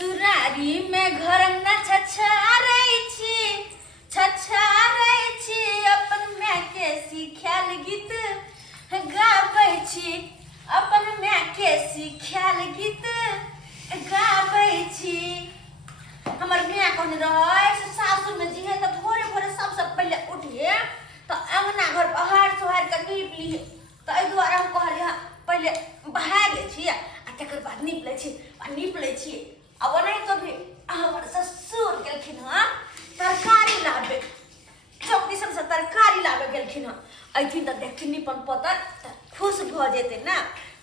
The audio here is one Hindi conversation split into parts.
ससुरारी में घर अंगना छछारै छी अपन माय के सिखायल गीत गाबै छी अपन माय के सिखायल गीत गाबै छी। हमर माय कहने रहे से सासुर में जी है तो भोरे भोरे सबसे पहले उठिए तो अंगना घर बहार सोहार के नीप लिए तो एहि दुआरे हम कहलिए पहले बहा लै छी आ तकर बाद नीप लै छी। अब नहीं तो भी हमर ससुर गेलखिन हँ तरकारी लाबे चौक दिसन से तरकारी लाबे गेलखिन हँ अइथिन तो देखथिन निपन पतर तो खुश भ जेते ना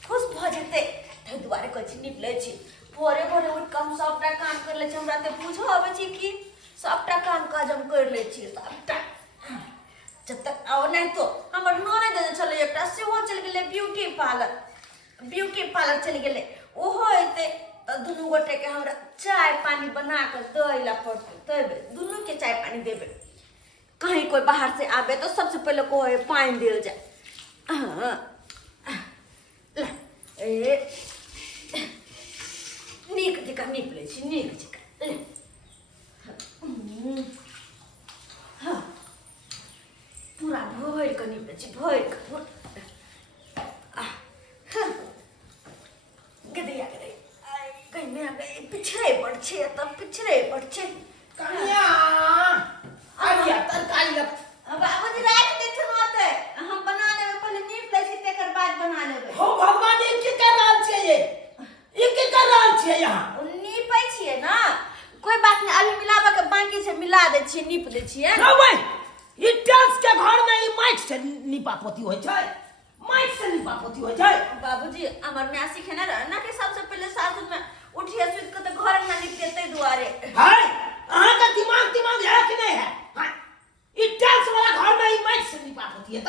खुश भ जेते ताहि दुआरे कहै छी नीप लै छी। भोरे भोरे उठ के हम सबटा काम कर लै छी हमरा तो बुझो आबै छी कि सबटा काम काज हम कर लै छी सबटा। जब तक अब नहीं तो हमर ननद चले एकटा सेहो चल गेलै ब्यूटी पार्लर चल गेलै ओहो अइते दुनू गोटे के हमरा चाय पानी बना कर दै ला पड़तै तब दुनू के चाय पानी देबे। कहीं कोई बाहर से आवे तो सबसे पहले कोई पानी देल जाए। नीक जका नीप लै छी नीक जका पूरा भोर के नीप लै छी भोर के पिछड़े पड़ छे तब पिछड़े पड़ छे कन्या आइया तरकारी लग बाबूजी रात देथे होते हम बना लेबे पहले नीप लै छी तेकर बाद बना लेबे। हो भगवान ई की कर रहल छियै ये की कर रहल छियै यहाँ नीपै छियै ना कोई बात नहीं अभी मिलाबे के बाकी छै मिला दे छियै नीप दे छियै। रबै ई टाइल्स के घर में ई माइट से नीपा पोती होय छै माइट से नीपा पोती होय छै। बाबूजी हमर माय सिखेने रहे ना कि सबसे पहले सासुर में उठिए सुत के तो घर में नीप देते दुआरे है अहाँ का दिमाग है कि नहीं है हां ई टाइल्स वाला घर में ई माइट से नीपा पोती है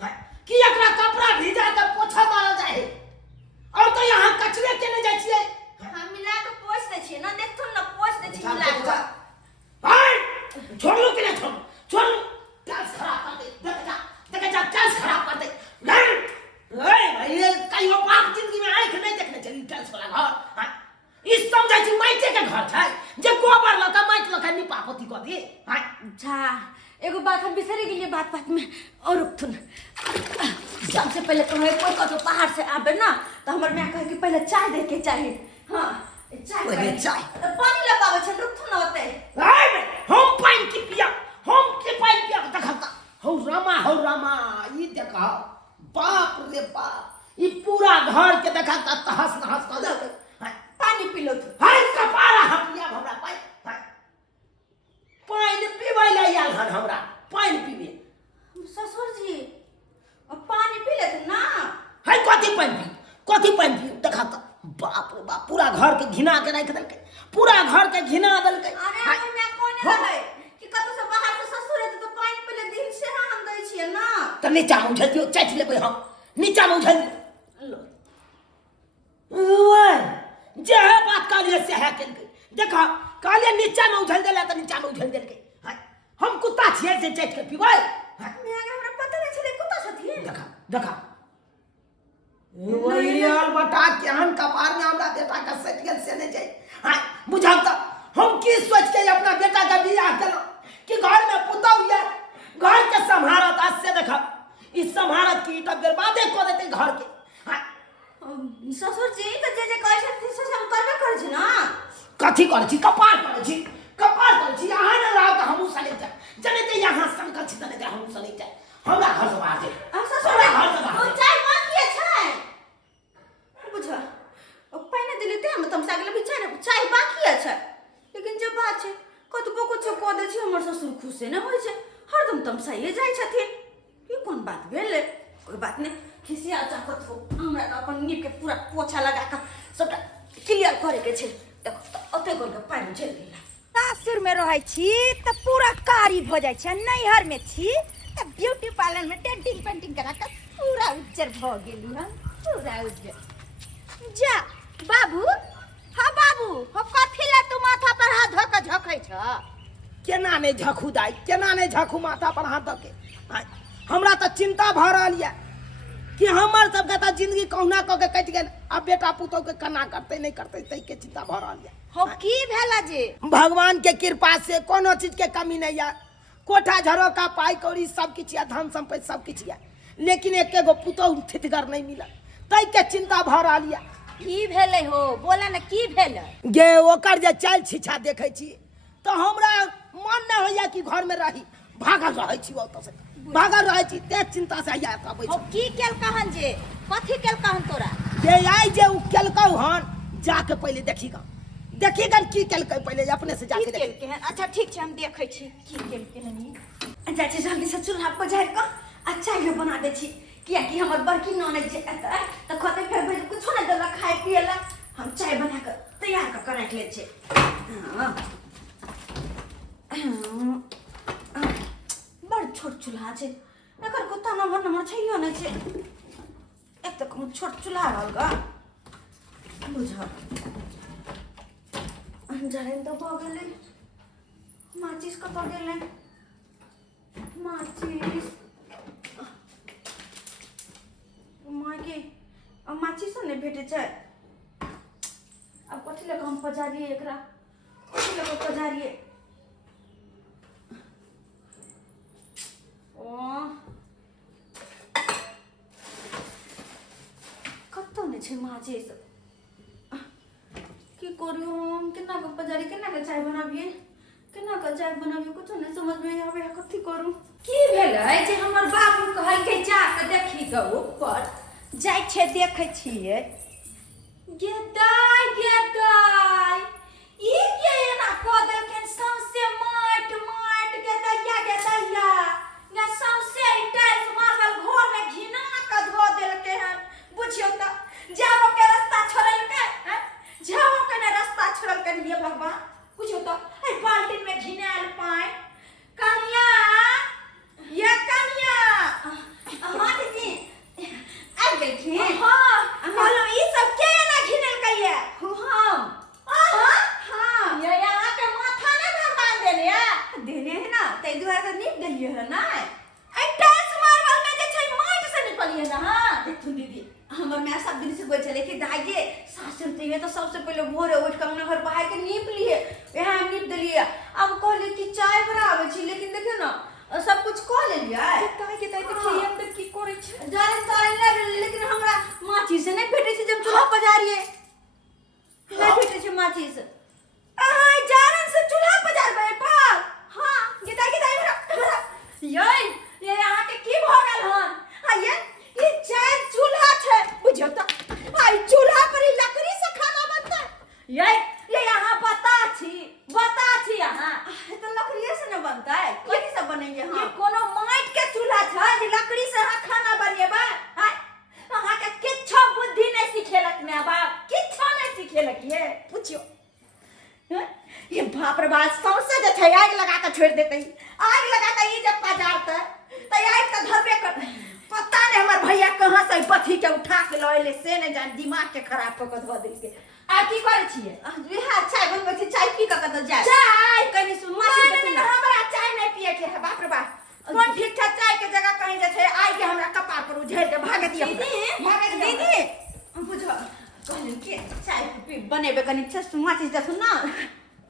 हां कि एकरा कपड़ा भीजा के पोछा मारल जाय है और तो यहाँ कचरे के नहीं जाय छियै हम मिला के पोछ दे छियै ना देखथुन ना पोछ दे छियै मिला के हां छोड़ लो कि नहीं छोड़ लो टाइल्स खराब कर दे देखा टाइल्स खराब कर दे भाई कहियो बाप जिंदगी में आंख नहीं देखने चली टाइल्स वाला घर हां ई समझै छी माइटे के घर छै जे गोबर लगा माइट लगा नीपा पोती कर दे हां जा एगो बात हम बिसरी गेलिए बात में और रुकथुन सबसे पहले कहे कोई कतो बाहर से आबे ना तो हमर माय कहे कि पहले चाय दे के चाहिए हां चाय पहले चाय पानी लगावे छ रुकथुन ना होते हम पानी की पिया देखता हो रामा ई देखा बाप रे बाप ई पूरा घर के देखा तहस नहस कर दे पानी पी लो हाय कपारा हटिया हमरा पानी पीबै ले आयल हन हमरा पानी पीबे ससुर जी पानी पी ले ना हाय कथी पानी पी देखा त बाप रे बाप पूरा घर के घिना के रख देलकै पूरा घर के घिना देलकै। अरे हमर माय कोने रहे कि कतो से बाहर से ससुर है तो पानी पीले दिन से हम दै छियै ना त नीचा में उझल दियो चाट लेबै हम नीचा में उझल लो ओए जे है बात कालिए से है केलकै देखा कालिए नीचा में उझल देला त नीचा में उझल देलकै हम कुत्ता छियै जे चाट के पीबै हमरा पता नहीं छले कुत्ता छथि देखा ओयल बटा केहन कपार में हमरा बेटा का सट गेल से नहीं जाय हां बुझाम त हम की सोच के अपना बेटा का बियाह केलो कि घर में पुतौ ये घर के संभारत आज से देखा ई संभारत की त बर्बादे कर देते घर के ससुर जी तो जे कहै छथि से हम करबे करै छी ना कथी करै छी कपार करै छी अहाँ न रहो त हमहु सले जाय जने ते यहाँ संकट छी तने हमहु सले जाय हमरा घर से बाहर जाय हम ससुर घर से बाहर चाय बाकी छै बुझा पहिने दिले ते हम तम सागले भी चाय बाकी छै लेकिन जे बात छै कतबो कुछ क दे छी हमर ससुर खुश न होय छै हरदम तम सहिए जाय छथिन ई कोन बात भेले कोई बात नहीं खिसिया चाहत हो हमरा त अपन नीप के पूरा पोछा लगा के सबटा क्लियर करे के छै देखो ओते गोल के पानी झेल दिला सासुर में रहे छी त पूरा कारी भ जाय छै नैहर में छी त ब्यूटी पार्लर में डेंटिंग पेंटिंग करा के पूरा उज्जर भ गेली हम पूरा उज्जर जा बाबू हां बाबू हो कथि ला तू माथा पर हाथ धो के झोकै छ केना नहीं झखू दाई केना नहीं झखू माथा पर हाथ धो के हमरा त चिंता भ रहल ये कि हमर सबके त जिंदगी कहुना क के कटि गेल अब बेटा पुतोह के कना करते नहीं करते तै के चिंता भ रहल है। हो की भेला जे भगवान के कृपा से कोनो चीज के कमी नहीं है। कोठा झरोका पाई कौड़ी सब किछ है, धन संपत्ति सब किछ है, लेकिन एके गो पुतोह थितगर नहीं मिला तै के चिंता भ रहल है। की भेले हो बोला ना की भेले गे ओकर जे चाल छिछा देखे छी तो हमरा मन न होइया कि घर में रही, भागल रहे छी ओत से, भागल रहे छी ते चिंता से आया कबै हो छी। की केल कहन जे कथी केल कहन तोरा जे आई जे उ केलकौ हन जाके पहले देखीगा की केलकै पहले अपने से जाके की देख। केल के अच्छा ठीक छै हम देखै छी की केल के नहीं जा छी जल्दी से चूल्हा पर झाड़ के अच्छा ये बना दे छी, किया कि हमर बड़की ननद जे एतै त खते फेर भेज कुछ न देलक खाए पिए ला, हम चाय बना के तैयार कर राख ले छी। बड़ छोट चूल्हा छै, एकर कुत्ता नम्बर छैयो नै छै, एक तक छोट चूल्हा रहल ग बुझ जड़े तो भ गेलै, माचिस कतऽ गेलै, माचिस मायके माचिस नहि भेटै छै, अब कथी लऽ कऽ हम पजारिए एकरा, कथी लऽ कऽ पजारिए कतऽ नहि छै माचिस, की करू हम केना कऽ पजारी, केना कऽ चाय बनाबिए, केना कऽ चाय बनाबिए कुछो नहि समझ में आबै, कथी करू। की भेलै जे हमर बाबू कहलकै जा के देखी ग ऊपर जाइ छै देखै छियै गे दाय ई के एना कऽ देलखिन सौंसे माटि गे दैया या सौंसे टाइल्स मार्बल घर में घिना कऽ धऽ देलकै हन, बुझियौ तऽ जाओ के रास्ता छोड़लकै, जाओ के ने रास्ता छोड़लकै ये भगवान, बुझियौ तऽ ए बाल्टीन में घिनायल पानि, कनिया ये कनिया हाँ दीदी आबि गेलखिन, हाँ कहलहुँ ई सब के एना घिनलकै ये, हाँ ये यहाँ के माथा नहीं भगवान देने है ना, ताहि दुआरे तऽ नीप देलियै है ना, ए टाइल्स मार्बल में जे छै माटि से निपलियै ना। हाँ देखथुन दीदी हमर माय सब दिन से बोल चले कि दाइये सास चलते हुए तो सबसे पहले भोरे उठ के अंगना घर बहार के नीप लिए, वहाँ नीप देलिए, अब कहलिए कि चाय बनाबै छी, लेकिन देखियो ना सब कुछ कह लेलिए काहे के ताई देखिए अंदर की करै छै जाने तारे ले, लेकिन हमरा माचिस से नहीं भेटै छै, जब चूल्हा पजारिए नहीं भेटै छै माचिस, आय जारन से चूल्हा पजारबै पाल, हां गिदाई ये अहाँ के की भ गेल हन, आये ई चाय चूल्हा छै बुझियो त, आई चूल्हा पर ई लकड़ी से खाना बनतै, ये यहाँ बता छी अहाँ त लकड़िए से न बनतै, कथि से बनैये, ये कोनो माटि के चूल्हा छै जे लकड़ी से अहाँ खाना बनेबै, अहाँ के किछो बुद्धि नहीं सिखेलक माय बाप, किछो नहीं सिखेलक ये पूछियो, ये बाप रे बाप सौंसे जे छै आग लगा के छोड़ देतै, आग लगा के ई जब पजारतै त आग त धरबे करतै, पता नहीं हमर भैया कहाँ से पथी के उठा के लएले से ने जान दिमाग के खराब क के ध देलकै। आ की करे छियै बिहार चाय बनबै छी, चाय पी क कत जाय, चाय कनी सुमासी बतिन हमरा चाय नहीं पिए के है, बाप रे बाप कोन ठीक ठाक चाय के जगह कहीं जे छै आइ के हमरा कपार पर उझैल के भागे दिया दीदी बुझो कहलिन के चाय बनेबे कनी माचिस दसु ना,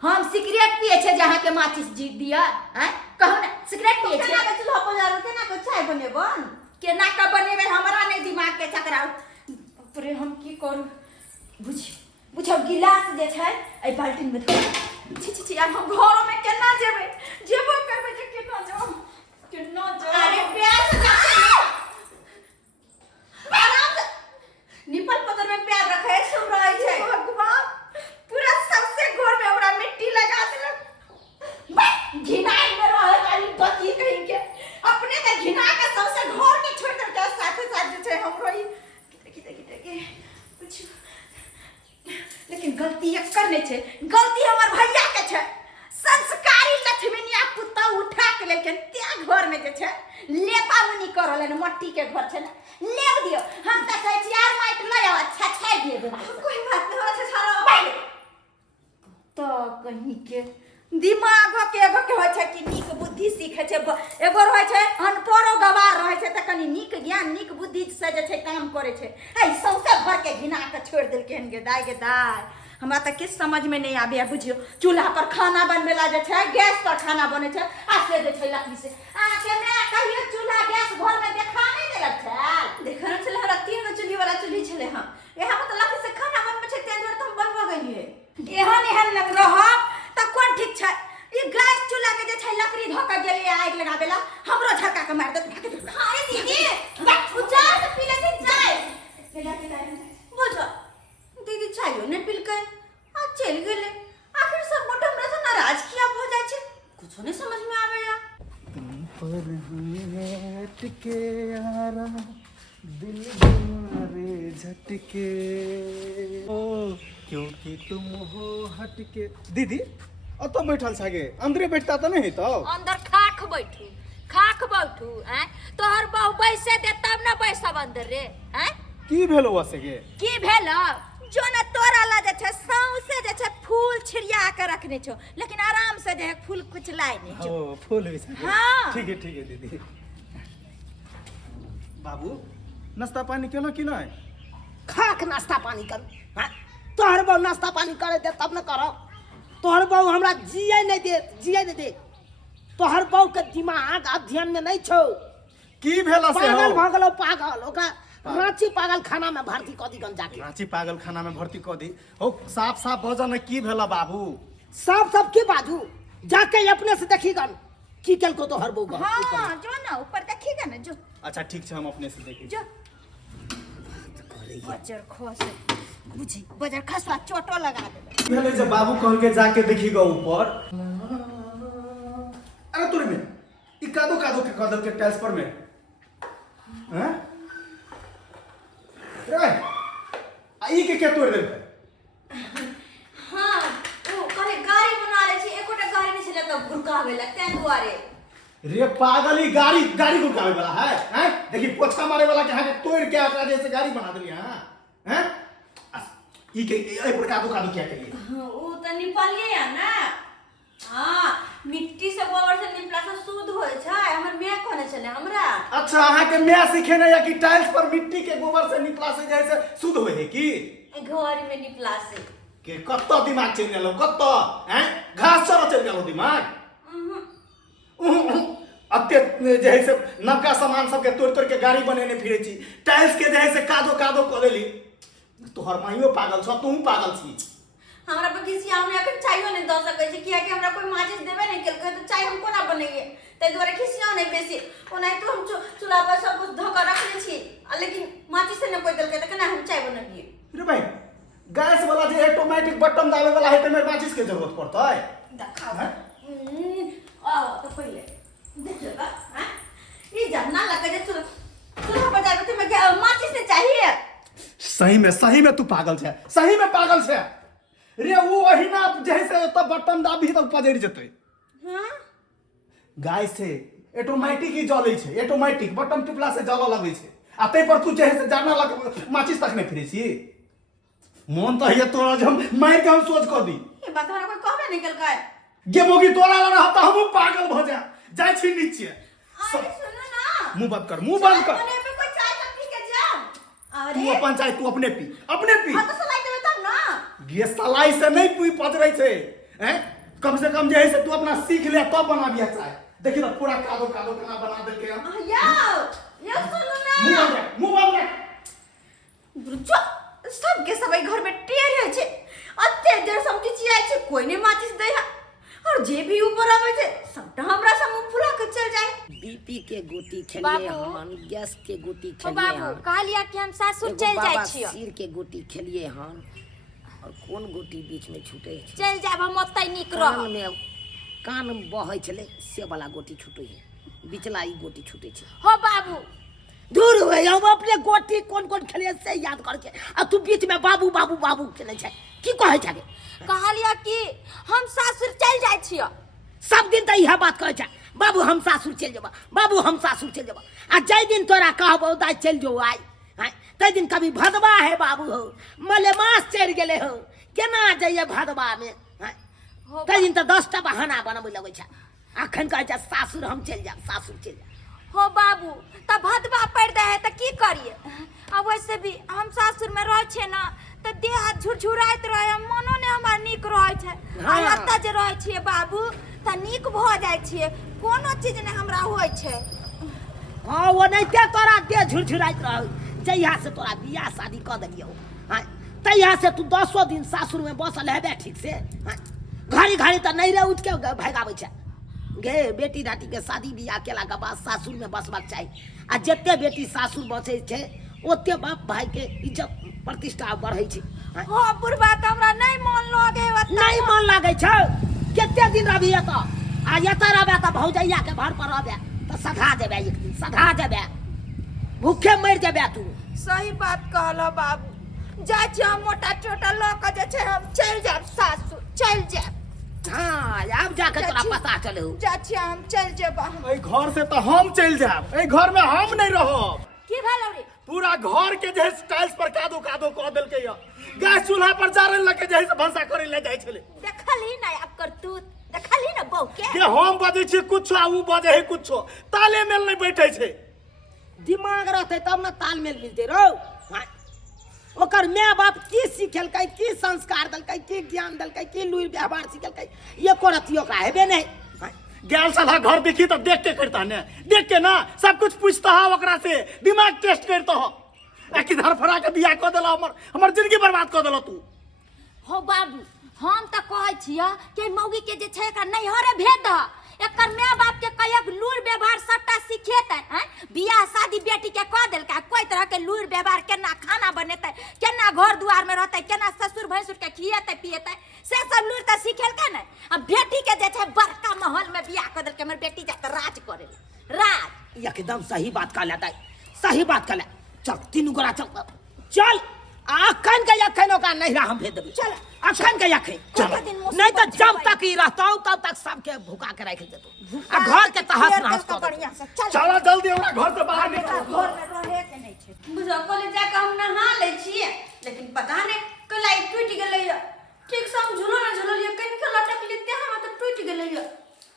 हम सिगरेट पिए छे जहाँ के माचिस जी दिया हैं, कहू ना सिगरेट पिए छे, केना के चूल्हा पजारो, केना के चाय बनेबन, केना के बनेबे हमरा नहीं दिमाग के चकराउ, पूरे हम की करू बुझो गिलास जे छै ए बाल्टीन में छी अब हम घरों में केना जेबो करबै जे केना जाओ अरे प्यार से आराम से निपल पत्थर में प्यार रखे सुन रहे छै, भगवान पूरा सबसे घर में ओरा मिट्टी लगा देलक, घिनाई में रहे वाली बती कहीं के अपने के घिना के सबसे घर के छोड़ कर के साथे साथ जे छै हमरो ई देखी कुछ, लेकिन गलती एकर नहीं छै, गलती हमर भैया के छै, संस्कारी लक्ष्मीनिया पुता उठा के लेकिन त्या घर में जे छै लेपा मुनी करल है, मट्टी के घर छै ना, लेप दियो, हम त कहै छी यार माइट ल आओ अच्छा दिए दे, कोई बात नहीं अच्छा छाड़ो तो कहीं के दिमाग के होइ छै कि नीक बुद्धि सीखै छै, एगो रहै छै अनपढ़ो गवार रहै छै तऽ कनि नीक ज्ञान नीक बुद्धि से जे छै काम करै छै। ऐ सौंसे भर के घिना के छोड़ि देलकै हन गे दाय। हमरा तऽ किछु समझ में नहीं आबैया। बुझियो चूल्हा पर खाना बनबे ला जे छै गैस पर खाना बने छै आ से जे छै लकड़ी से। के मैं कहियो चूल्हा गैस घर में देखा नहीं देलक छै। देखा छले हमरा 3 गो चूल्ही वाला चूल्ही छले। हां यहाँ पर तो लकड़ी से खाना बनबे छै, तें दुआरे हम बनबो गेलिए। एहन लग रह त कोन ठीक छै। ई गैस चूल्हा के जे छै लकड़ी धो के गेलिए आगि लगाबेला, हमरो झटका के मार दे। अरे दीदी उचार से पी लेती चाय। बुझो दीदी चायो ने पिलकै आ चल गेले। आखिर सब गोटे हमरा से नाराज किया हो जाय छै, कुछ नहीं समझ में आवेया। पर हटके यारा दिल तुम्हारे झटके ओ क्योंकि तुम हो हटके। दीदी अतो बैठल छागे, अंदरे बैठता तो नहीं तो अंदर खाक बैठू हैं। तोहर बहु बैसे दे तब ना बैसब अंदर रे हैं। की भेलो वसे गे? की भेल जो न तोरा ला जे छै सौंसे जे छै फूल छिड़िया के रखने छो, लेकिन आराम से जे है फूल कुछ लाए नहीं छो। ओ फूल भी छागे। हाँ। ठीक है दीदी। बाबू नाश्ता पानी केलो कि नहीं? खाक नाश्ता पानी करू। हाँ तोहर बहु नाश्ता पानी करे दे तब न करो। तोहर बहु हमरा जिए नहीं दे। तोहर बहु के दिमाग अध्ययन में नहीं छो। की भेला से हो? पागल ओकरा रांची पागल खाना में भर्ती क दी गन जाके। रांची पागल खाना में भर्ती क दी हो। साफ भोजन की भेला बाबू? सब के बाजू जाके अपने से देखी गन की कल को तोहर बहु। हां जो ना ऊपर देखिएगा ना जो। अच्छा ठीक है हम अपने से देखें। जो बजर खोस बुझी बजर खसवा चोटो लगा दे। पहले जब बाबू कह के जाके देखिएगा ऊपर। अरे तोरे में ई कादो के कदल के टाइल्स पर में हैं? रे आई के तोड़ देल? हां ओ कने गाड़ी बना ले छी, एकोटा गाड़ी नहीं छले त गुरकावे लगते हैं दुआरे। रे पागल ही गाड़ी गुड़कावे वाला है हैं? देखी पोछा मारे वाला के हाथ तोड़ के आटा जैसे गाड़ी बना देली। हां हैं ई के ए पर कादो क्या करिए? ओ त निपलिए या ना। हां मिट्टी से गोबर से निपला से शुद्ध होय छै। हमर माय कहने छले हमरा। अच्छा अहाँ के मैं सिखेने या कि टाइल्स पर मिट्टी के गोबर से निपला से जैसे शुद्ध होय है की? घर में निपला से के कत्तो दिमाग चल गेलो कत्तो हैं? घास चरो चल गेलो दिमाग। अत्ते जैसे नवका सामान सब के तोड़ के गाड़ी बनेने फिरे छी, टाइल्स के जैसे कादो क देली। तोहर माइयो पागल छ, तू पागल छी। हमरा पे किसी हमने अखन चाइयो नहीं द सकै छी, किया कि हमरा कोई माचिस देबे नहीं केलकै तो चाय हम कोना बनैये। तै दुआरे खिसियो नहीं बेसी। ओनाइ तो हम चूल्हा पर सब कुछ धोकर रखले छी, लेकिन माचिस से नहीं कोई देलकै त केना हम चाय बनबिए। रे भाई गैस वाला जे ऑटोमेटिक बटन दाबे वाला है त में माचिस के जरूरत पड़तै? देखाओ तो पहले देख लेबा। हां ई जानना लगे जे चूल्हा पर जाके तुम्हें क्या माचिस नहीं चाहिए? सही में तू पागल छे, सही में पागल छे। रे वो अहिना जैसे त बटन दाबी त पजरि जेतै। हां गाय से ऑटोमेटिक ही जलै छे, ऑटोमेटिक बटन टिपला से जल लगै छे। आ तै पर तू जैसे जाना लग माचिस तक नहीं फिरै छी। मन त ये तोरा जब मार के हम सोच क दी। ये बात हमरा कोई कहबे नहीं केलकै। गे मोगी तोरा ला रहत हम पागल भ जाय छी नीचे। अरे सुनो ना, मुंह बंद कर, मुंह बंद कर। कोने पे कोई चाय तक पी के जा। तू अपन चाय तू अपने पी। हां तो सलाई देबे तब ना। ये सलाई से नहीं पी पजरै छे हैं? कम से कम जे है से तू अपना सीख ले तब बनाबिया चाय। देखि ना पूरा कादो केना बना देलके हम। या सुनो ना, मुंह बंद कर। जो सबके सब घर में टेर है छे। अत्ते देर से हम चिचियाई छे, कोई ने माचिस दे है। और जे भी ऊपर आवे छे सबटा हमरा से मुंह फुला के चल जाए। बीपी के गोटी खेलिए बाबू। हन, गैस के गोटी ओ खेलिए बाबू हन, कहलिया कि हम सासुर एगो चल बाबा जाय छियो। सिर के गोटी खेलिए हन। और कौन गोटी बीच में छूटे छै? चल जाब हम ओतै नीक कान रह। में कान बहै छले से वाला गोटी छूटे है, बिचला ई गोटी छूटे छै। हो बाबू दूर हुए हम अपने गोटी कौन खेलिए से याद करके आ तू बीच में बाबू खेले छै की कहे छै? कहलिया कि हम सासुर चल जाय छियो। सब दिन तो यह बात कहे छै, बाबू हम सासुर चल जेबा, बाबू हम सासुर चल जेबा। आ जै दिन तोरा कहबो दाई चल जो आई तै दिन कभी भदवा है बाबू हो, मलेमास चढ़ गेले हो, केना जाइए भदवा में? हो कई दिन तो 10टा बहाना बनबै लगै छै अखन कहै छै सासुर हम चलि जाब सासुर चलि जाब हो बाबू तब भदवा पड़ दे है तो की करिए। अब वैसे भी हम सासुर में रह छे ना तो देह हाथ झुरझुराइत रहे मनो ने हमार नीक रहे छे। हाँ। आ एतऽ जे रहे छिए बाबू त नीक भ जाइ छिए कोनो चीज ने हमरा होय छे। हाँ ओनाहिते तोरा देह झुरझुराइत रहौ जहिया से तोरा बियाह शादी कऽ देलियौ हाँ तहिया से तू 10 दिन सासुर में बसल हेबे ठीक से हाँ घड़ी घड़ी तो नहीं रे उठ के भगाबै छै गे बेटी राटी के शादी बियाह केला के बाद सासुर में बसबाक चाही आ जते बेटी सासुर बसै छै ओते बाप भाई के इज्जत प्रतिष्ठा बढ़ै छै हाँ? हो बुढ़बा त हमरा नहीं मन लगे नहीं मन लागे छौ केते दिन रहबी एतऽ आ एतऽ रहबे तऽ भौजैया के घर पर रहबे तऽ सधा जेबे एक दिन सधा जेबे भूखे मर जेबे तू। सही बात कहलो बाबू जा छी हम मोटा चोटा ल के जे छे हम चल जाब सासुर चल जाब। हाँ अब जाके तोरा पता चलौ जा छी हम चल जेब। एहि घर से तो हम चल जाब एहि घर में हम नहीं रहब। की भेलो रे पूरा घर के जे टाइल्स पर कादो कादो कऽ देलकै य गैस चूल्हा पर जारन लगे जे से भंसा करे ले जाय छले। देखली ना आप करतूत देखली ना बहू के के हम बजै छी कुछ आ ऊ बजै है कुछ तालेमेल नहीं बैठे छै। दिमाग रहते तब ना तालमेल मिलते रहो हाँ? ओकर माय बाप की सिखेलकै की संस्कार देलकै की ज्ञान देलकै की लुरि व्यवहार सिखेलकै एको रत्ती ओकरा हेबे नहीं हाँ? गैल साला घर देखी तो देख के करता ने देख के ना सब कुछ पूछता है ओकरा से दिमाग टेस्ट करता हो आ किधर फरा के बियाह कऽ देला हमर जिंदगी बर्बाद कऽ देला तू। हो बाबू हम तो कहै छियै कि मौगी के जे छै एकरा नैहरे भेज दह एकर माय बाप के कयक लूर व्यवहार सबटा सिखेतै हैं बियाह शादी बेटी के कह देलकै कोई तरह के लूर व्यवहार केना खाना बनेतै केना घर दुआर में रहतै केना ससुर भैंसुर के खिएतै पिएतै से सब लूर त सिखेलकै नै। अब बेटी के जे छै बड़का महल में बियाह कऽ देलकै हमर बेटी जात राज करे राज एकदम सही बात कहले सही बात कहले चल तीनू गोरा चल चल अखन के अखन ओकरा नैहरा हम भेज देबै चल अखन के अखन चल नहीं तो जब तक ही रहतौ तब तक सबके भूखा के राख देतौ आ घर के तहस नहस कर बढ़िया से चल चला जल्दी हमरा घर से बाहर निकल। घर में रहे के नहीं छे। बुझो कॉलेज जाके हम नहा ले छिए लेकिन पता नहीं कलाई टूट गेलै य ठीक से हम झूलो ना झूललिए कहीं के लटक लेते हम तो टूट गेलै य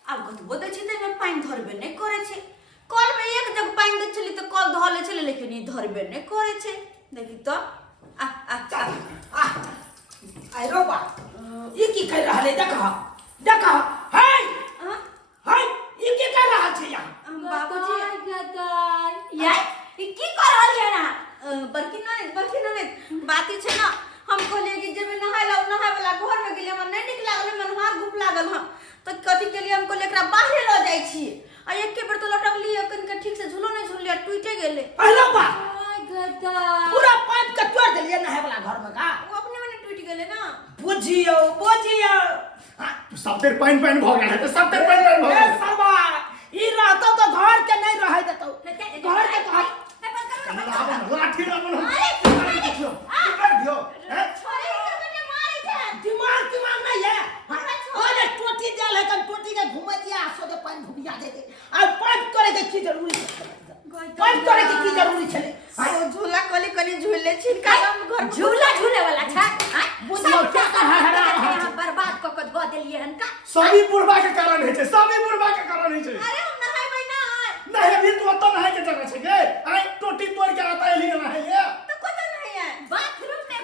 अब गतबो दे छै में पानी धरबे नहीं करे छै कल में एक जग पानी दे छली तो कल धऽ ले छले लेकिन ई धरबे नहीं करे छै देखी तो आ आई रो बा ई की कर रहले देखा हे हे ई की कर रहल छै यहाँ बाबूजी यार ई की कर रहल है ना बड़की ननद बात ई छै ना हम कहलिए कि जेबे नहाय वाला घर में गेलिए हमरा नहीं निक लागल मन हाथ गुप लागल हम तो कथि के लिए हम कहलिए एकरा बाहरे ल जाय छी आ एक के बेर तो लटकली कन के ठीक से झूलो नहीं झूलिया टूटे गेले। अरे बा गदा पूरा पाइप के तोड़ देलिए नहाय वाला घर में का वो अपने मने टूट गेले ना बुझियो सब देर पानी भ गेल है सब देर पानी भ ए गेल सरवा ई रहतो तो घर के नहीं रह देतो घर के तो लाठी ना बनो कर दियो दिमाग नहीं है अरे टोटी जल है कन टोटी के घूमे दिया सो दे पानी भुबिया दे दे आ पाइप करे के की जरूरी है पाइप करे के की जरूरी छले सो झूला कली कनी झूले छिनका हम घर झूला झूले वाला छै हैं बुझियो क्या हरा बर्बाद क के धऽ देलियै हन का सभी बुढ़बा के कारण है छै सभी बुढ़बा के कारण है छै। अरे हम नहाय ना नहीं अभी तो ओतऽ नहाय के जगह छै गे आई टोटी तोड़ के आता एली ना नहाय ले तो कोता नहीं है बाथरूम में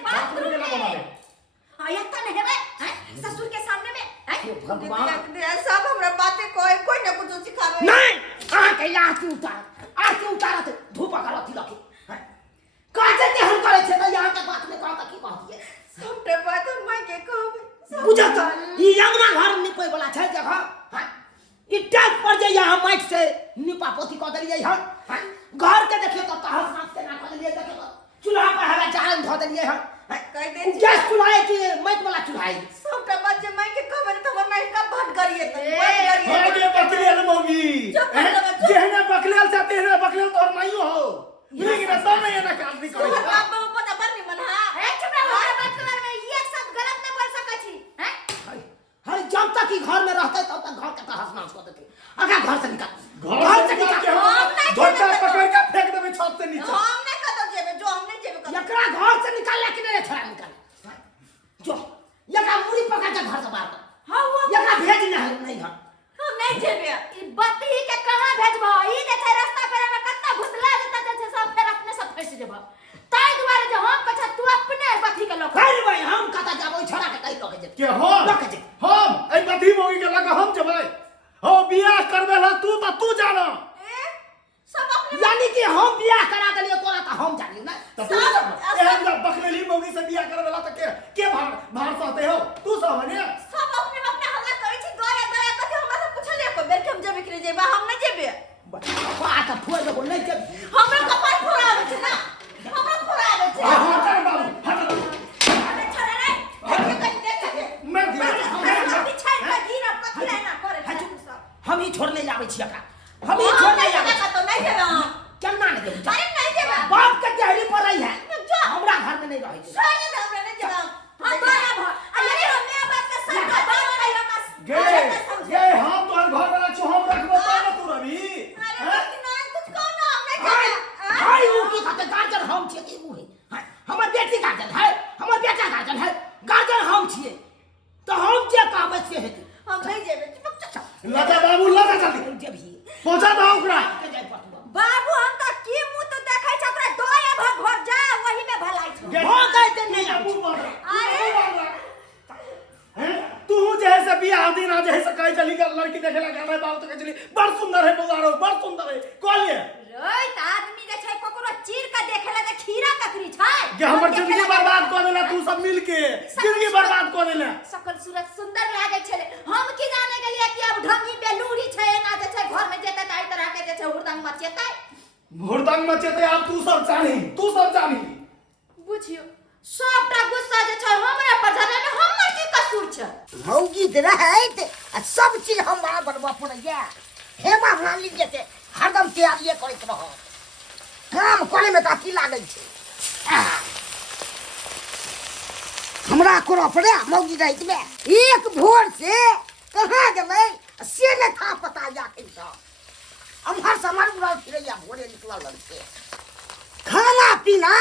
आया त नहीं हेबे हैं ससुर के सामने में हैं भगवान सब हमरा बातें कोई ना कुछ सिखावे नहीं आ के आती उतार तो धूप करती रखी काजे ते हम करे छे त यहां के बात में कहता की कहती है सबटे बात हम माय के कहबे बुझा त ई अंगना घर निपै वाला छै जगह हां ई टाइप पर जे यहां माइक से निपा पोती क देलिए हन घर के देखियो त तहस नाच के ना क देलिए देखियो चूल्हा पर हवा जारन ध देलिए हन कह दे गैस चूल्हा है कि माइक वाला चूल्हा है सबटे बात जे माय के कहबे तो हमर नहीं का भट करिए तो हो गे बकलेल मौगी जेहने बकलेल से तेहने बकलेल तोर माइयो हो बुझी ना सब नहीं ना काम नहीं करे बाप बाबू पता पर नहीं मन हां ए चुप रहो हमारे बात के बारे में ये सब गलत न बोल सकै छी हैं हर जब तक ही घर में रहते तब तक घर के तहस नाच कर देते अगर घर से निकल घर से निकाल के हम नहीं झोटा पकड़ के फेंक देबे छत से नीचे हम नहीं कतो जेबे जो हम नहीं जेबे एकरा घर से निकाल के नहीं छोड़ा निकाल जो यका मुड़ी पकड़ के घर से बाहर कर हां वो नहीं जेबे ई बत्ती के कहां भेजबो ई जे छै रास्ता पेरा में कतना घुसला जेता जे छै सब फेर अपने सब फंस जेबो ताई दुआरे जे हम कछ तू अपने बत्ती के लोक अरे भाई हम कता जाबो छोड़ा के कई लोग जे के हम लोग जे हम ए बथी मोगी के लगा हम जबै हो बियाह करबे ला तू जाना सब अपने यानी कि हम बियाह करा देलिए तोरा त हम जानियो ना तो तू एक जब बकरेली मोगी से बियाह करबे ला त के भार सहते हो तू सब ने सब अपने हल्ला करै छी दया कथि हमरा से पूछले को बेर के हम जेबे करे जेबा हम नहीं जेबे बात फोड़ दो नहीं के हमरा कपाल फोड़ावे छै ना हमरा फोड़ावे छै हां कर बाबू हट अरे छोड़े रे हट के देख के मैं दिया पिछाड़ के गिरा कथि ना करे सब हम ही छोड़ने जावे छी एकरा हम ही छोड़ने जावे तो नहीं जेबे हम केना नहीं देबे अरे नहीं जेबे बाप के दिहाड़ी पर रही है हमरा घर में नहीं रहे छै छोड़े ना हमरा नहीं जेबे हम दया भ अरे हम बात के सब बात कहियो बस गे हम तोहर घर वाला छु हम रखबो त ना तू रवि अरे ना कुछ कहो ना हम नहीं जेबे हाय ऊ की खाते गार्जियन हम छिए कि ऊ है हमर बेटी गार्जियन है हमर बेटा गार्जियन है गार्जियन हम छिए तो हम जे कहबै से हेतै हम नहीं जेबे लगा बाबू लगा जल्दी जे भी पहुंचा दो ओकरा के जाय पड़तौ बाबू हम तो की मुंह तो देखै छ ओकरा दोया भग भग जा वही में भलाई छ हो गए ते नहीं बाबू मार अरे हैं तू जैसे बियाह दिन आज जैसे कहे चली कर लड़की देखे लगा रहे बाबू तो कहे चली बड़ सुंदर है बुआरो बड़ सुंदर है कॉलिए रोई त आदमी जे छै ककरो चीर के देखे लगे खीरा ककरी छै कि हमर जिंदगी बर्बाद कर देला तू सब मिल के जिंदगी बर्बाद कर देला सकल सूरत सुंदर लागे छले हम की जाने गेलिए कि अब ढंगी बेलूरी छै एना जे छै घर में जेते त आई तरह के जे छै हुरदंग मचेतै हुरदंग मचेते आप तू सब जानी बुझियो सबटा गुस्सा जे छै हमरे पर झले में हमर की कसूर छै मौगी दे रहत आ सब चीज हमरा बनबा पड़ैया हेमा माली जेते हरदम तैयारी करैत रह काम करे में त की लागै छै हमरा करो पड़े मौगी रहित में एक भोर से कहां गेलै से न था पता जाके त अमहर समर उड़ल फिरैया भोरे निकलल से खाना पीना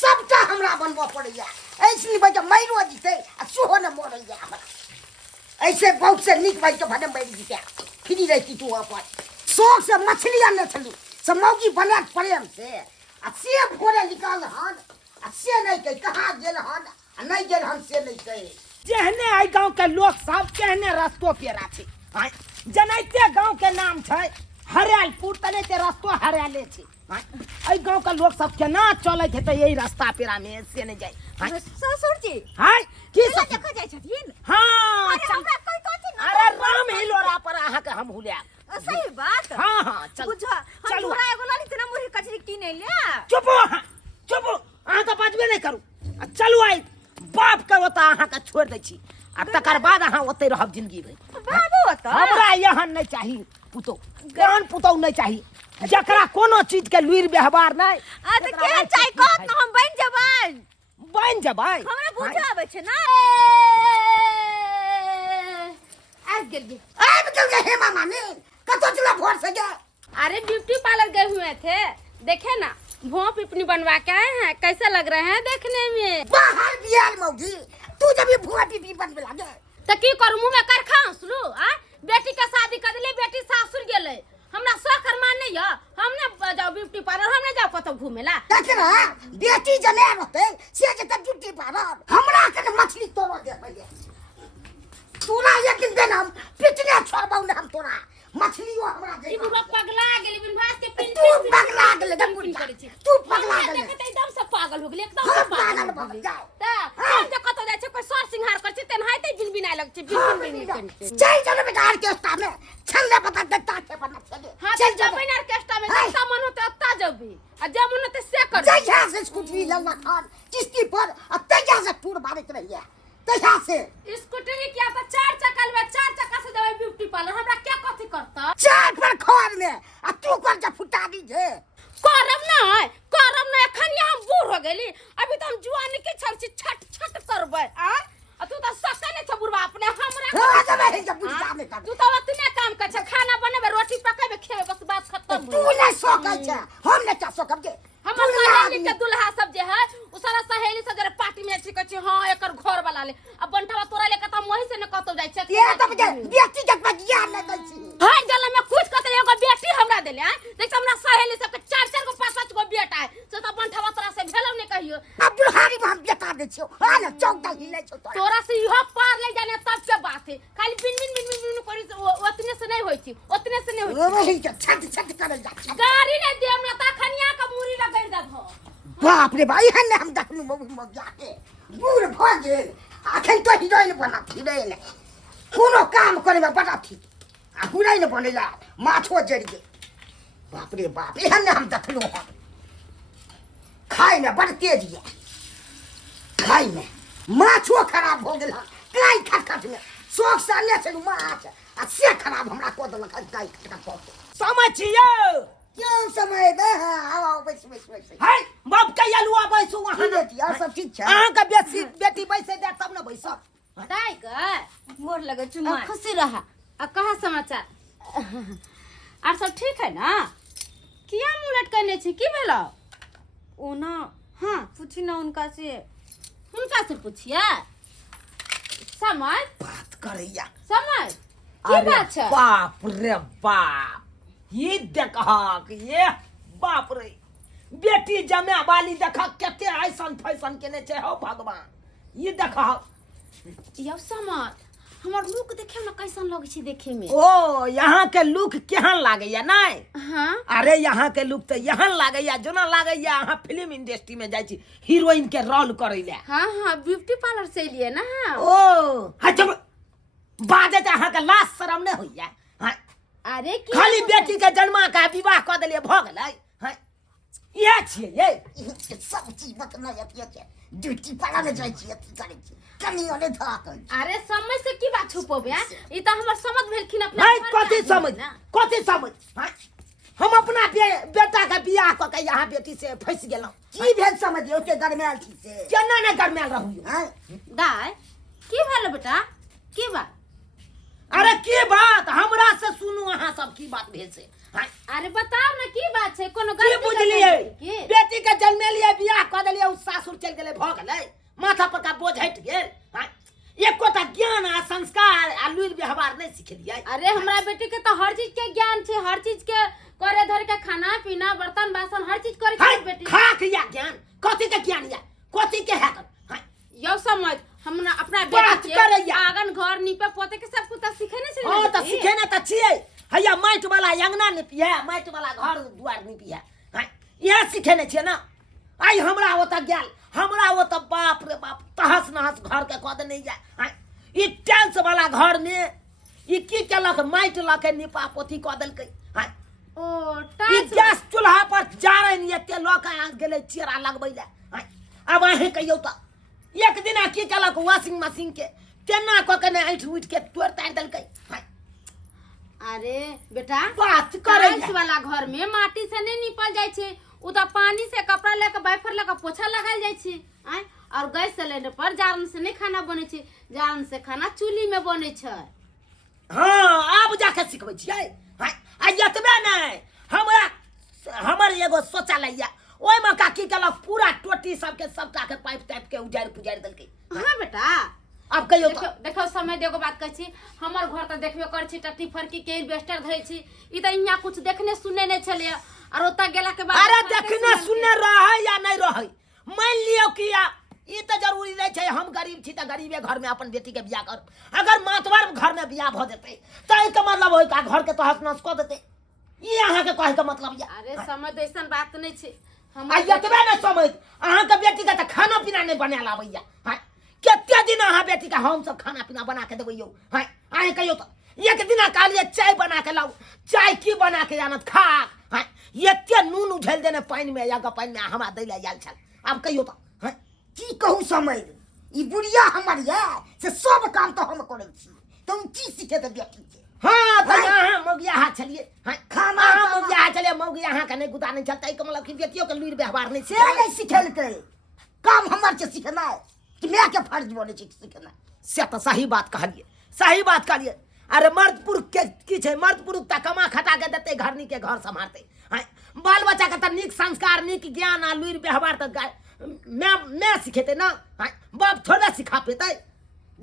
सबटा हमरा बनबा पड़ैया ऐसनी बजे मैरो जीते आ सुहो न मोरैया हमरा ऐसे बहुत से निक भाई के भडम बैठ जीते फ्री रहती तू अपन शौक से मछली आने चलू सब मौगी बना प्रेम से भोरे निकाल हन आ से नहीं कह कहाँ गेल हन आ नहीं गेल हन से नहीं कहे जेहने आई गांव के लोग सब कहने रस्तो पेरा छै जनैते गांव के नाम छै हरियालपुर तने ते रस्तो हरियाले छै आई गांव के लोग सब केना चलै छै त यही रास्ता पेरा में से नहीं जाय ससुर जी हाय की केला सब देखा जाय छथिन हां अरे हमरा कोई कथि ना अरे राम हिलोरा पर आहा के हम हुलिया सही बात हां चल बुझा हम चलू। तोरा एगो लाली तना मुरी कचरी किने ले चुप चुप अहाँ तो बजबे नहीं करू आ चलू आई बाप के ओता अहाँ के छोड़ दै छी आ तकर बाद अहाँ ओते रहब जिंदगी भर बाबू त हमरा यहाँ नहीं चाहिए पुतो ज्ञान पुतो नहीं चाहिए जकरा कोनो चीज के लुइर व्यवहार नहीं आ त के चाहि कहत न हम बन जबान बन जबै हमरा बुझा आबै छै ना आब गेल हेमा मामी कतो चला भोर से जा अरे ब्यूटी पार्लर गए हुए थे देखे ना भों पिपनी बनवा के आए हैं कैसे लग रहे हैं देखने में बाहर बियाल मौगी तू जब ये भुआ पीपी बनबे लागे तो की करू मुंह में कर खांसलू आ बेटी का शादी कर दिले बेटी सासुर गेले हमरा सोकर मान नहीं है हमने जाओ ब्यूटी पार्लर हमने जाओ कतो घूमेला देखरा बेटी जने रहते से जे ब्यूटी पार्लर हमरा के मछली तोड़ दे पहिले तोरा एक दिन हम पिटने छोड़बौ न हम तोरा मछलियो हमरा दे ई बुढ़ा पगला गेली बिनभास के पिन तू पगला गेले करे छी तू पगला गेले देखते एकदम से पागल हो गेली एकदम हम से पागल पागल भऽ जाओ ता हम जे कतो जाय छै कोई सर सिंहार कर छै तेन हाइते बिन बिनाय लग छै बिन बिन करते जय जन बेकार के स्टा में छल्ले पता देता के बना चले हां चल जबैन ऑर्केस्ट्रा में जैसा मन होते अत्ता जबी आ जे मन होते से कर जय जय से स्कूटरी लल्ला खान किस्ती पर तेजा से टूर मारत रहिए तेजा से स्कूटरी किया तो चार चक्का में चार चक्का से जबै ब्यूटी पार्लर हमरा क्या कथि करता चार पर खोर में आ तू कर जा फुटा दी जे करम ना एखन हम बूढ़ हो गेली अभी तो हम जुआनी के छल छी छट छट करबै आ तू तो सका ने छ बुढ़वा अपने हमरा हो जबे है जब बुझा में कर तू तो उतने काम कर छ खाना बनेबे रोटी पकेबे खेबे बस बात खत्म तू नहीं सोकै छ हम नहीं क्या सोकब के हमर सहेली के दुल्हा सब जे है उ सारा सहेली सब जरे पार्टी में ठीक छै हां एकर घर वाला ले अब बंठवा तोरा ले कता मोही से न कतो जाय छै ये तो बेटी के बगिया ले दै छी हर जल में कुछ कहते एगो बेटी हमरा देले हैं देख हमरा सहेली सबके 4-4 गो 5-5 गो बेटा है से तो अपन ठवा तोरा से भेलौ नहीं कहियो अब बुढ़ारी में हम बेटा दे छियो हां ना चौका हिले छौ तोरा से इहो पार ले जाने तब के बात है खाली बिन बिन करी ओतने से नहीं होई छी ओतने से नहीं होई वही के छट करल जा गाड़ी नहीं दे हमरा ता खनिया के मुरी रगड़ देबो बाप रे भाई हन हम देखलु मग जाके बूढ़ भ गेल आखन तो हिरोइन बना थी रे कोनो काम करे में बड़ा थी आ हिरोइन बनेला माछो जड़ गेल बाप रे बाप एहन हम देखलु हम खाई में बड़ तेज ये खाई में माछो खराब हो गेल काई खटखट में शौक से ले चलू माछ आ से खराब हमरा को देलक काई खटखट समझियो क्यों समय दे आओ बैस हाय बाप के अलुआ बैसू वहां बेटी और सब ठीक है अहां का बेटी बैसे दे तब न बैस बताई के गोर लगे चुमा खुशी रहा आ कहा समाचार और सब ठीक है ना किया मुंह लटकने छी की भेलो ओ ना हां पूछी ना उनका से पूछिए समय बात करैया समय की बात है बाप रे बाप ये देखा ये बाप रे बेटी जमे वाली देखा केते ऐसन फैसन केने छै हो भगवान ये देखा यो समय हमर लुक देखे में कैसन लगे छै देखे में ओ यहाँ के लुक केहन लागैया नहीं हां अरे यहाँ के लुक तो यहाँ लागैया जना लागैया अहाँ फिल्म इंडस्ट्री में जाइ छी हीरोइन के रोल करै ले हां ब्यूटी पार्लर से लिए ना हां ओ हजम बाजे त अहाँ के लाज शरम नहीं होइया हां अरे की खाली बेटी के जन्मा का विवाह क देलिए भ गेलै हां ये छियै ये सब चीज बतना ये ड्यूटी पार्लर में जाइ छी अथी करै छी कनी ओने धाक अरे समय से की बात छुपोबे ई त हमर समझ भेलखिन अपना नहीं कथी समझ हां हम अपना बेटा का बियाह क के यहाँ बेटी से फंस गेलौ की भेल समझियो के गरमेल छी से केना ने गरमेल रहू हां दाय की भेल बेटा की बात अरे की बात हमरा से सुनू अहाँ सब की बात भेल से अरे बताओ ना की बात छै कोनो की बुझलिए बेटी के जन्मे लिए बियाह क देलिए उ सासुर चल गेलै भ गेलै माथा पर का बोझ हट गेल एकोटा ज्ञान आ संस्कार आ लुइर व्यवहार नहीं सिखलिए अरे हमरा बेटी के तो हर चीज के ज्ञान छै हर चीज के करे धर के खाना पीना बर्तन बासन हर चीज करे छै बेटी खा खिया ज्ञान कथि के ज्ञान या कथि के है यो समझ हमरा अपना बेटी के आंगन घर नीपे पोते के सब कुछ सिखेने छै हां त सिखेने त छियै हैया माटि वाला अंगना निपिया माटि वाला घर दुआर निपिया यह सिखेने छियै ना आई हमरा ओत गेल हमरा ओत बाप रे बाप तहस नहस घर के कद नहीं जा ई टाइल्स वाला घर में ई की केलक माटि लके निपा पोथी क देलकै ओ ई टाइल्स गैस चूल्हा पर जारन एते लके आ गेलै चेरा लगबै ले अब अहीं कहियो त एक दिना की केलक वॉशिंग मशीन के केना क के ने ऐठ उठ के तोड़ ताड़ देलकै अरे बेटा बात करे टाइल्स वाला घर में माटी से नहीं निपल जाय छै उ त पानी से कपड़ा लेके वाइफर लेके पोछा लगाल जाय छै और गैस सिलेंडर पर जारन से नहीं खाना बने छै जारन से खाना चूल्ही में बने छै हां आब जाके सिखबै छियै आ एतबे नहीं हमर एगो शौचालय या ओय में का की केलक पूरा टोटी सबके सबटा के पाइप टाइप के उजाड़ पुजाड़ देलकै हां बेटा अब कहियो देखो समय देखो बात कहै छी हमर घर त देखबे कर छी टट्टी फरकी के इन्वेस्टर धरै छी ई त इहाँ कुछ देखने सुनने नहीं छले और ओता गेला के बाद अरे देखने सुनने रहै या नहीं रहै मान लियो कि ई त जरूरी नहीं छै हम गरीब छी त गरीबे घर में अपन बेटी के बियाह कर अगर मातवर घर में बियाह भ जेतै त एके मतलब होय का घर के तहस नस क देतै ई अहाँ के कहे के मतलब या अरे समय तो ऐसा बात नहीं छै हम एतबे न समझ अहाँ के बेटी के त खाना पीना नहीं बनाएल आबैया केते दिन अहाँ बेटी के हम सब खाना पीना बना के देबै यौ आए कहियो त एक दिन कहलिए चाय बना के लाओ चाय की बना के जानत खा एते नून उझल देने पानी में या पानी में हमरा दै ले आयल छल अब कहियो त की कहू समय ई बुढ़िया हमर ये से सब काम तो हम करै छी तुम की सीखे त बेटी के हां त अहाँ मौगिया हाथ छलिए खाना मौगिया हाथ छलिए मौगिया अहाँ के नहीं गुदा नहीं चलतै के मतलब कि बेटियों के लुइर व्यवहार नहीं से नहीं सिखेलकै काम हमर के सिखना कि मैं के फर्ज बने छी सिखना से त सही बात कहलिए अरे मर्द पुरुष के की छै मर्द पुरुष त कमा खटा के देते घरनी के घर संभालते बाल बच्चा के त नीक संस्कार नीक ज्ञान आ लुइर व्यवहार त मैं सिखेते ना बाप थोड़ा सिखा पेते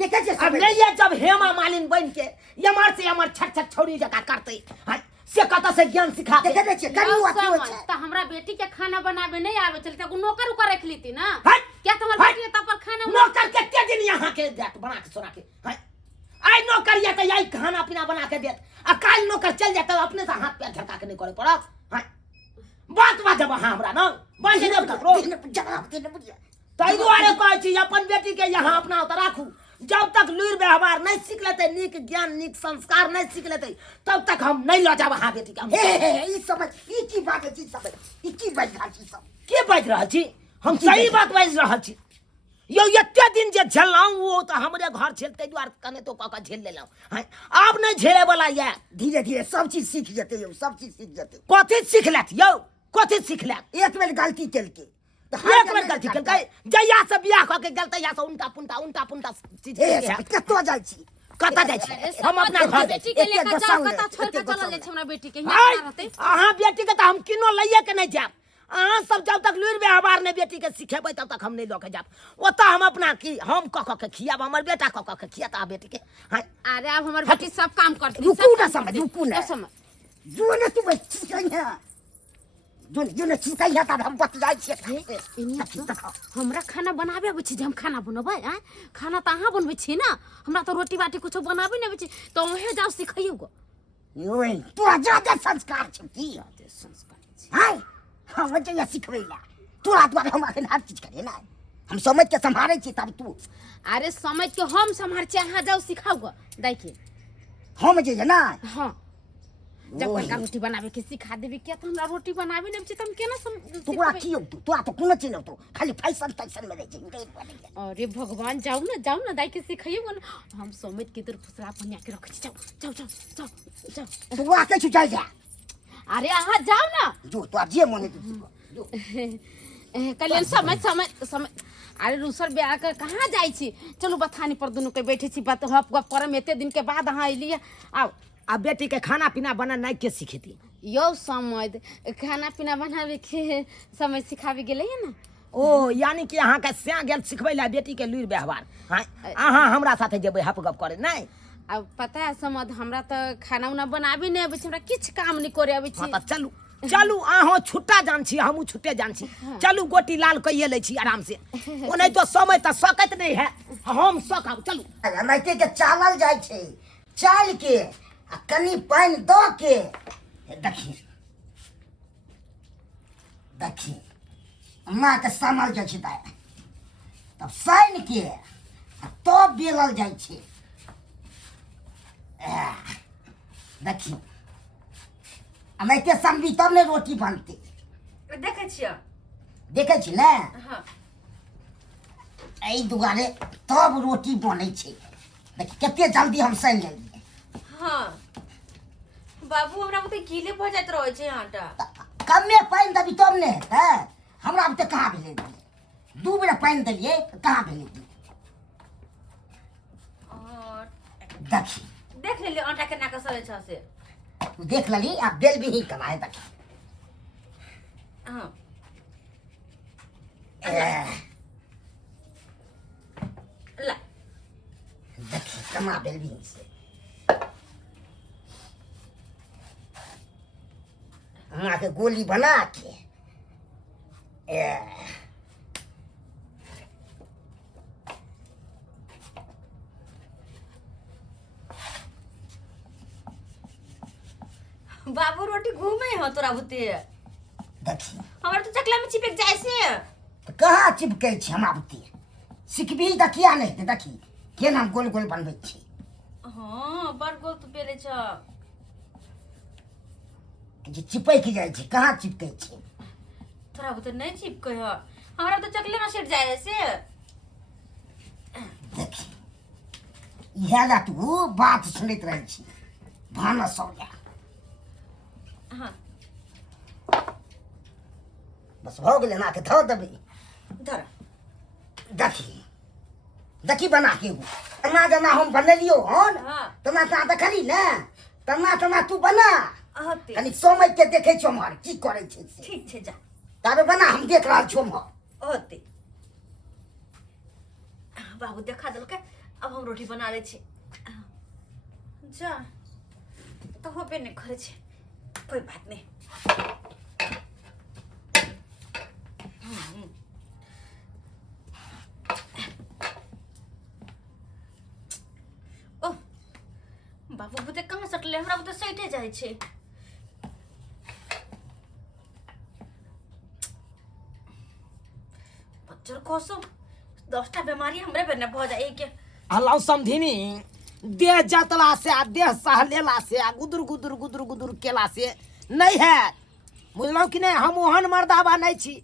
देखे छे अब नहीं ये जब हेमा मालिन बन के यमर से यमर छट छट छोड़ी जका करते हैं से कत से ज्ञान सिखा देखे छे करियो अब अथी हो समझ, छे तो हमरा बेटी के खाना बनावे नहीं आवे चलते को नौकर उकर रख लीती ना हट! क्या तुम्हार हट! बेटी तब पर खाना नौकर के के दिन यहाँ के देत बना के सुना के आई नौकर या तो यही खाना पीना बना के देत आ काल नौकर चल जाता अपने से हाथ पैर झटका के नहीं करे पड़त बात बात जब हमरा ना बाजे देव ककरो जवाब दे बुझिया तई दुआरे कहै छी अपन बेटी के यहाँ अपना उतर राखू जब तक लूर व्यवहार नहीं सीख लेते नीक ज्ञान नीक संस्कार नहीं सीख लेते तब तक हम नहीं ल जाब हाँ बेटी के ई समझ ई की बात है समझ ई की बात है सब के बाज रहल छी हम सही बात बाज रहल छी यो एते दिन जे झेललहुं वो तो हमरे घर झेलते दुआर कने तो काका झेल लेलहुं अब नहीं झेले वाला ये धीरे धीरे सब चीज सीख जते यो सब चीज सीख जते कथी सीख लेत यो कथी सीख लेत एक बेर गलती केलके एक बेर गलती केलकै जहिया से बियाह क के गेल तहिया से उनका पुंटा चीज कतो जाइ छी कतऽ जाइ छी हम अपना घर जाइ छी बेटी के लेकर एते जाओ गोसाउन कता ले, छोड़ के एते चला गोसाउन जाय ले। छै हमरा बेटी के हाय, हियां रहते अहाँ बेटी के तो हम किनो लइए के नहीं जाब अहाँ सब जब तक लुरि व्यवहार नहीं बेटी के सिखेबै तब तक हम नहीं लऽ के जाब ओतऽ हम अपना की हम कऽ के खियाब हमर बेटा कऽ के खियाता बेटी के हाय अरे अब हमर बेटी सब काम करती रुकू ना समझ रुकू ना समझ जो ने तू बच्ची कहिया जो ने चिंता या तब हम बत जाइ छी हमरा खाना बनाबे आबै छै जे हम खाना बनबै आ खाना त अहाँ बनबै छी ना हमरा तो रोटी बाटी कुछो बनाबे नहीं आबै छै तो ओहे जाओ सिखाइयो गो योय तू ज्यादा संस्कार छ की हाय हम जे या सिखबैला तोरा द्वारा हम अखन हर चीज करे ना हम समझ के संभाले छी तब तू अरे समझ के हम संभार छी अहाँ जाओ सिखाओ गो देखिए हम जे ना हां जब का रोटी बनावे के सिखा देबे क्या तो हमरा रोटी बनाबे नहीं छै त हम केना तू पूरा की तू तो कोनो चीज न तो खाली फैशन फैशन में रह छै अरे भगवान जाओ ना दाई के सिखाइयो गो हम समझ के तोर फुसला बनिया के रख छी जाओ तू आके छु जाय जा अरे अहाँ जाओ ना जो तो जे मने तू कल्याण समय अरे रूसर ब्याह के कहाँ जाइ छी चलू बथानी पर दुनू के बैठे छी बात हप गप करम एते दिन के बाद अहाँ एलिए आओ आ बेटी के खाना पीना बना नहीं के सिखेती यो समझ खाना पीना बनावे के समय सिखावे गेले है ना ओ यानी कि अहाँ के स्या गेल सिखबै ला बेटी के लुरि व्यवहार हाय अहाँ हमरा साथे जेबै हप गप करे नहीं अब पता है समझ हमरा तो खाना उना बनाबे नहीं आबै छै हमरा किछ काम नहीं करे आबै छै हाँ तो चलू अहाँ छुट्टा जान छी हमहू छुट्टे जान छी चलू गोटी लाल कइये ले छी आराम से ओ नहीं तो समय तो सकत नहीं है हम सकब चलू एनाहिते के चावल जाइ छै चाल के आ कनी पानी द के देखी माँ के सामल जाइ छै तब साइन के तब बेलल जाइ छै देखी एनाहिते समझी तब ने रोटी बनते देखै छियै देखे छी ने हाँ एहि दुआरे तब रोटी बनै छै देखी कते जल्दी हम साइन लेलियै हाँ बाबू हमरा बुते गीले भऽ जाइत रहै छै आटा कमे पानि देबी तब ने हेतै हमरा बुते कहाँ भेलै दू बेर पानि देलियै कहाँ भेलै और देखी देख लेलियै आटा केना के सड़ै छै से तू देख लेली आ बेल भी ही कमाए देखी हाँ ला देखी कमा बेल भी ही से माँ के गोली बना के बाबू रोटी घूमे हो तोरा बुते देखी हमरा तो चकला में चिपक जाय से तो कहाँ चिपकै छै हमरा बुते सिखबी तऽ किया नहि हेतै देखी केना हम गोल गोल बनबै छी हाँ बड़ गोल तो पेले छ जे चिपक जाइ छै कहाँ चिपकै छै तोरा बुते नहीं चिपकै हो हमरा तो चकले में सेट जाय से देखी इएह लए तू बात सुनैत रहै छी भानस हो जा हाँ बस भऽ गेलै ना के धऽ देबै धर देखी बना के एना जेना हम बनेलियो हन हाँ। तना देखली ने तना तू बना हते कनी समय के देखै छौ हमर की करै छै से ठीक छै जा ताबे बना हम देख रहल छौ हमर होते बाबू देखा देलकै अब हम रोटी बना लै छी जा तो होबे नहीं करे छे कोई बात नहीं ओ बाबू बुते कहाँ सटले हमरा बुते सैटे जाय छे बच्चर कसम 10टा बीमारी हमरे पे न भ जाए के हल्ला समझिनी देह जतला से आ देह सहलेला से आ गुदुर गुदुर गुदुर गुदुर केला से नहीं है बुझलौ कि नहीं हम ओहन मर्दाबा नहीं छी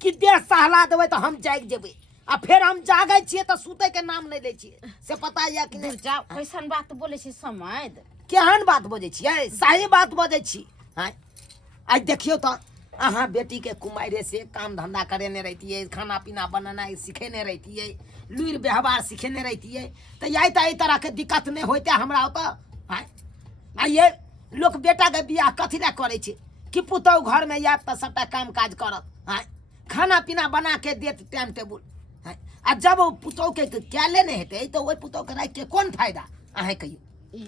कि देह सहला देबै तो हम जाग जेबै आ फिर हम जागै छियै तो सुतै के नाम नहीं लै छियै से पता या कि नहीं जा कैसन बात बोले छी समझ केहन बात बजै छियै सही बात बजै छी हैं आज देखियो तो अहाँ बेटी के कुमारे से काम धंधा करेने रहतियै खाना पीना बनाना सिखेने रहतियै लुइर व्यवहार सिखेने रहतियै तो यही तो एहि तरह के दिक्कत नहीं होते हमरा ओतऽ हैं आ ये लोग बेटा के बियाह कथी ला करे छै कि पुतौ घर में आयब तो सबटा काम काज करत हैं खाना पीना बना के देत टाइम टेबुल हैं आ जब पुतौ के कैले नहीं हेतै तो ओहि पुतौ के राखि के कोन फायदा अहाँ कहियो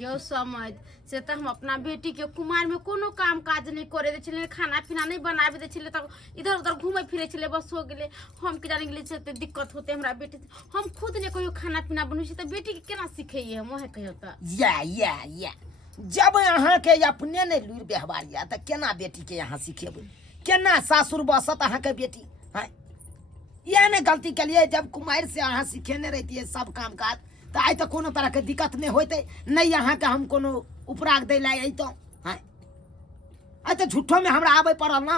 यो समझ से तो हम अपना बेटी के कुमार में कोनो काम काज नहीं करे दे छले खाना पीना नहीं बनाबे दे छले तब इधर उधर घूमे फिरे छले बस हो गेले हम के जाने गेले से दिक्कत होते हमरा बेटी हम खुद ने कोई खाना पीना बनबै छी त बेटी के केना सिखैये हम ओहे कहियो त या जब अहाँ के अपने ने लुइर व्यवहार या त केना बेटी के यहाँ सिखेबै केना सासुर बसत अहाँ के बेटी हैं ये ने गलती के लिए जब कुमार से अहाँ सिखेने रहती है सब काम काज तो आई तो कोनो तरह के दिक्कत नहीं होते नहीं यहाँ के हम कोनो उपराग दे ला आई तो हैं आई तो झूठो में हमरा आबे पड़ल ना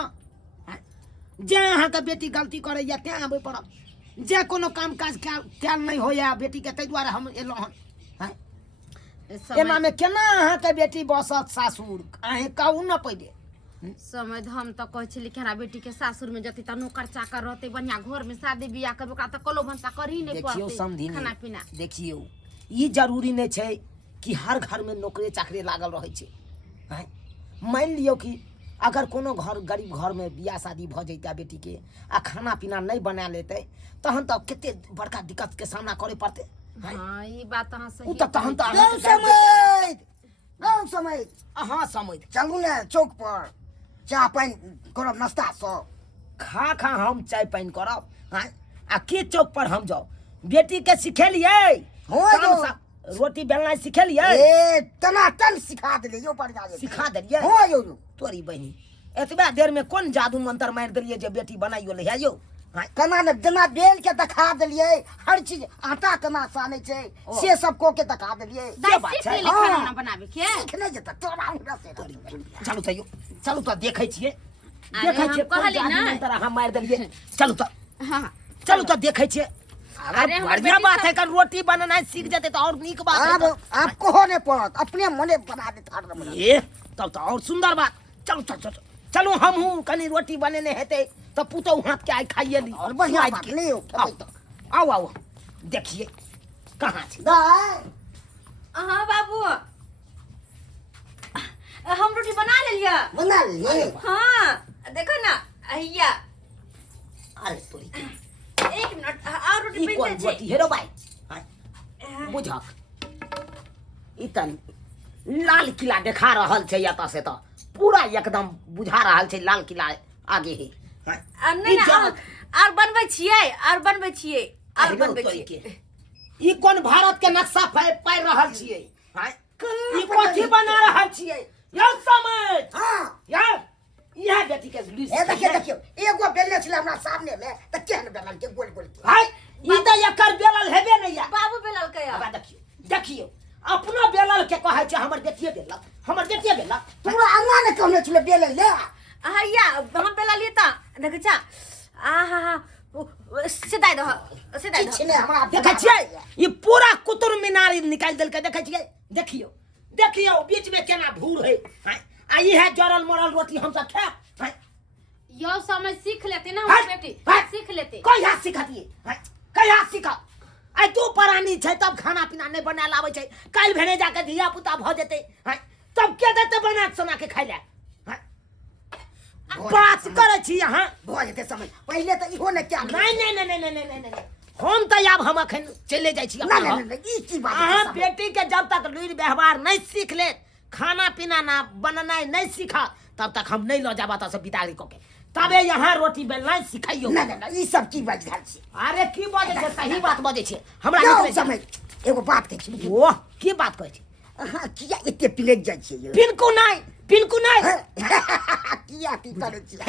जे अहाँ के बेटी गलती करे या ते आबे पड़ल जे कोनो काम काज कैल नहीं हो या बेटी के तै द्वारा हम एलो हन हैं एना में केना अहाँ के बेटी बसत सासुर अहे कहू न पहिले समझ हम तो कह छली कि हमरा बेटी के सासुर में जति त नौकर चाकर रहते बढ़िया घर में शादी बियाह करबे ओकरा त कलो भंसा कर ही नहीं देखियो पड़ते समझी खाना पीना देखियो ई जरूरी नहीं छै कि हर घर में नौकरी चाकरी लागल रहे छै हैं मान लियो कि अगर कोनो घर गरीब घर में बियाह शादी भ जैता बेटी के आ खाना पीना नहीं बना लेते तहन तो केते बड़का दिक्कत के सामना करे पड़ते हां ई बात अहाँ सही उ त तहन त गाँव समय अहाँ समझ चलू ने चौक पर चाह पानी करब नाश्ता सब खा हम चाय पानी करब हैं आ के चौक पर हम जाओ बेटी के सिखेलिए हो काम जो। रोटी बेलना सिखेलिए ए टनाटन सिखा देलिए यो पर जाके सिखा देलिए हो यो तोरी बहनी एतबा देर में कौन जादू मंत्र मार देलिए जे बेटी बनाइयो ले है यो केना ने जेना बेल के दिखा देलिए हर चीज आटा केना साने छै से सब को के दिखा देलिए से बात छै सीख लेली खाना बनाबे के सीखने जेता तोरा हमरा से चलू तो चलू तो देखै छियै अरे देखै हम छियै कोन कहली जादू ना। मंत्र अहाँ मार देलिए चलू तो हां चलू तो देखै छियै अरे अरे हमर बढ़िया बेटी बात है कर रोटी बनाना सीख जाते तो और नीक बात है अब तो। आप कहो ने पड़त अपने मने बना दे थार में ए तब तो और सुंदर बात चलो चलो हम हूँ कनी रोटी बनेने हेते तो पुतो हाथ के आई खाइए ली और बढ़िया आज बात के। ले आओ आओ देखिए कहाँ छै दाई हाँ बाबू हम रोटी बना लेलिए बना ले हाँ देखो ना अहिया अरे तोरी के। एक मिनट और रोटी ई बन कौन जाए रोटी हेरो भाई बुझक ई तन लाल किला देखा रहल छै एतऽ से तो पूरा एकदम बुझा रहल छै लाल किला आगे है नहीं और बनबै छियै और बनबै छियै और बनबै तोरी छियै के। ई कोन भारत के नक्शा पाइ रहल छियै हैं ई कथी बना रहल छियै यो समझ हां यार यह बेटी के लुइस ए देखियो एगो बेलने छले हमरा सामने में त केहन बेलन के गोल गोल के भाई ई त एकर बेलल हेबे नहीं या बाबू बेलल के अब देखियो अपना बेलल के कहै छै हमर बेटिए बेलल तोरा अन्ना ने कहने छले बेले ले अहिया हम बेला लिए ता देख छा आहा सीधा दो सीधा किछ ने हमरा देखै छियै ई पूरा कुतुब मीनार निकाल देल के देखै छियै देखियो बीच में केना भूर है आ ई है जरल मरल रोटी हम सब खाएब हैं यो समय सीख लेते ना हाय, हम बेटी हाय। सीख लेते कहिया सिखतिए कहिया सिख आई तू परानी छै तब खाना पीना नहीं बना लाबै छै काल भेने जाके धिया पुता भ जेतै तब के देते बना सोना के खाइ ले बात करे छी यहाँ भ जेते समय पहले त इहो ने क्या नहीं हम तो आब हम अखन चले जाइ छी ना ना ना ई की बात अहाँ छै बेटी के जब तक लुरि व्यवहार नहीं सीख ले, खाना पीना ना बननाई नहीं सीखा, तब तक हम नहीं लो जाबा तो से बिदारी को के, तबे यहाँ रोटी बेलनाई सिखाइयो। ना ना ना ई सब की बात छै अरे की बाजे छै, सही बात बाजे छै हमरा जाओ निकले छै। समय एगो बात कहै छी ओ की बात कहै छै? अहाँ किया एते पिलक जाइ छियै पिनको नहीं, पिनको नहीं। किया की करै छियै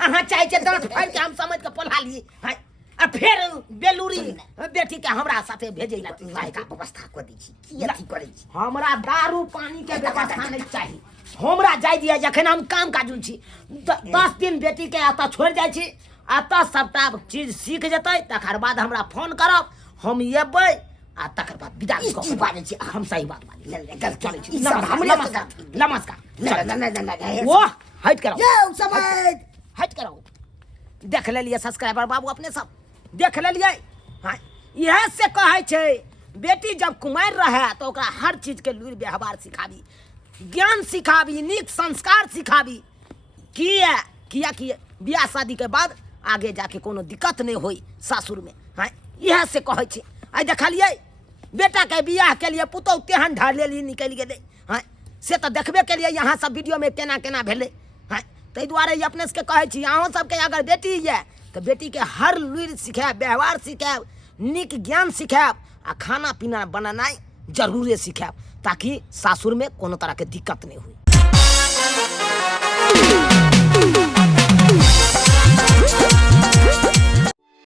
अहाँ चाहे छै दांत फाड़ के हम समझ के पोला ली हैं, आ फिर बेलूरी बेटी के हमरा साथे भेजे ला का व्यवस्था कर दै छी की अथी करै छी हमरा दारू पानी के व्यवस्था नहीं चाहिए, हमरा जाय दिया जखन हम काम काजुन छी 10 दिन बेटी के एतऽ छोड़ जाइ छी, एतऽ सबटा चीज सीख जेतै, तकर बाद हमरा फोन करब, हम एबै आ तकर बाद विदा ई की बाजै छी हम सही बात बाजै गल चलै छी। ई सब हमरे नमस्कार नमस्कार। ना ना ना ना वो हट करो, जाओ समय हट करो। देख लेलिए सब्सक्राइबर बाबू अपने सब देख लेलिए। हाँ यह से कहे छे बेटी जब कुमार रहे तो ओकरा हर चीज के लुरि व्यवहार सिखाबी, ज्ञान सिखाबी, नीक संस्कार सिखाबी। किया कि बियाह शादी के बाद आगे जाके कोनो दिक्कत नहीं होई सासुर में। हाँ यह से कहे छे। आई देखलिए बेटा के बियाह के लिए पुतौ तेहन ढालेली निकल गेले। हाँ से तो देखबे के लिए यहाँ सब वीडियो में केना केना भेले। हाँ ताहि दुआरे अपने सबके कहे छी अहाँ सबके अगर बेटी है तो बेटी के हर लुरि सिखाएब, व्यवहार सिखाएब, नीक ज्ञान सिखाएब आ खाना पीना बनानाई जरूरे सिखाएब, ताकि सासुर में कोनो तरह के दिक्कत नहीं हुई।